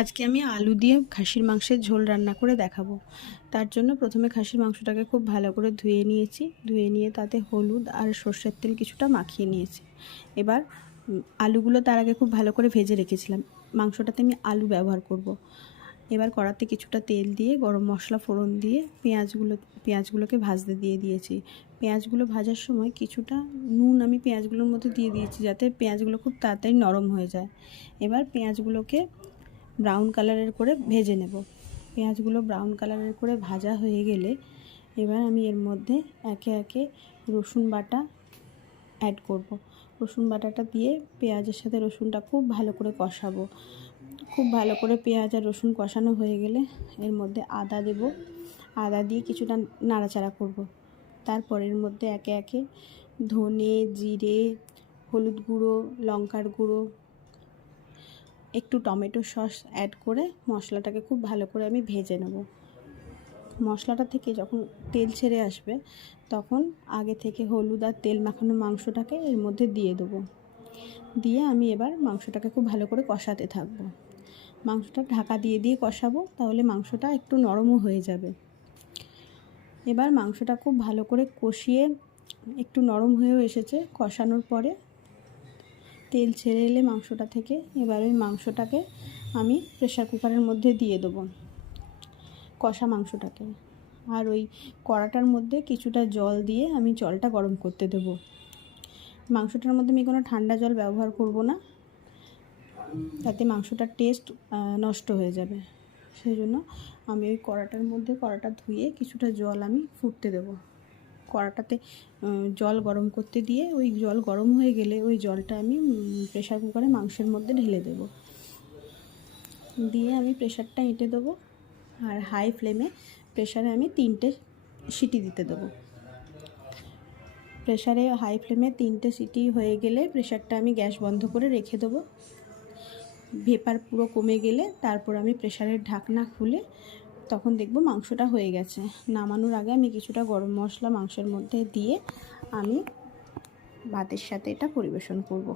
আজকে আমি আলু দিয়ে খাসির মাংসের ঝোল রান্না করে দেখাবো। তার জন্য প্রথমে খাসির মাংসটাকে খুব ভালো করে ধুয়ে নিয়েছি। ধুয়ে নিয়ে তাতে হলুদ আর সর্ষের তেল কিছুটা মাখিয়ে নিয়েছি। এবার আলুগুলো তার আগে খুব ভালো করে ভেজে রেখেছিলাম। মাংসটাতে আমি আলু ব্যবহার করব। এবার কড়াতে কিছুটা তেল দিয়ে গরম মশলা ফোড়ন দিয়ে পেঁয়াজগুলোকে ভাজতে দিয়ে দিয়েছি। পেঁয়াজগুলো ভাজার সময় কিছুটা নুন আমি পেঁয়াজগুলোর মধ্যে দিয়ে দিয়েছি, যাতে পেঁয়াজগুলো খুব তাড়াতাড়ি নরম হয়ে যায়। এবার পেঁয়াজগুলোকে ব্রাউন কালারের করে ভেজে নেব। পেঁয়াজগুলো ব্রাউন কালারের করে ভাজা হয়ে গেলে এবার আমি এর মধ্যে একে একে রসুন বাটা অ্যাড করব। রসুন বাটাটা দিয়ে পেঁয়াজের সাথে রসুনটা খুব ভালো করে কষাবো। খুব ভালো করে পেঁয়াজ আর রসুন কষানো হয়ে গেলে এর মধ্যে আদা দেব। আদা দিয়ে কিছুটা নাড়াচাড়া করব। তারপর এর মধ্যে একে একে ধনে, জিরে, হলুদ গুঁড়ো, লঙ্কার গুঁড়ো, একটু টমেটো সস অ্যাড করে মশলাটাকে খুব ভালো করে আমি ভেজে নেব। মশলাটা থেকে যখন তেল ছেড়ে আসবে তখন আগে থেকে হলুদ আর তেল মাখানো মাংসটাকে এর মধ্যে দিয়ে দেবো। দিয়ে আমি এবার মাংসটাকে খুব ভালো করে কষাতে থাকবো। মাংসটা ঢাকা দিয়ে দিয়ে কষাবো, তাহলে মাংসটা একটু নরমও হয়ে যাবে। এবার মাংসটা খুব ভালো করে কষিয়ে একটু নরম হয়েও এসেছে। কষানোর পরে তেল ছেড়ে এলে মাংসটা থেকে এবার ওই মাংসটাকে আমি প্রেসার কুকারের মধ্যে দিয়ে দেবো, কষা মাংসটাকে। আর ওই কড়াটার মধ্যে কিছুটা জল দিয়ে আমি জলটা গরম করতে দেব। মাংসটার মধ্যে আমি কোনো ঠান্ডা জল ব্যবহার করব না, তাতে মাংসটার টেস্ট নষ্ট হয়ে যাবে। সেই জন্য আমি ওই কড়াটা ধুয়ে কিছুটা জল আমি ফুটতে দেব। কড়াটাতে জল গরম করতে দিয়ে ওই জল গরম হয়ে গেলে ওই জলটা আমি প্রেসার কুকারে মাংসের মধ্যে ঢেলে দেব। দিয়ে আমি প্রেসারটা এঁটে দেবো। আর হাই ফ্লেমে প্রেসারে আমি 3টে সিটি দিতে দেবো। প্রেসারে হাই ফ্লেমে 3টে সিটি হয়ে গেলে প্রেসারটা আমি গ্যাস বন্ধ করে রেখে দেবো। ভেপার পুরো কমে গেলে তারপর আমি প্রেসারের ঢাকনা খুলে তখন দেখব মাংসটা হয়ে গেছে। নামানোর আগে আমি কিছুটা গরম মশলা মাংসের মধ্যে দিয়ে আমি ভাতের সাথে এটা পরিবেশন করব।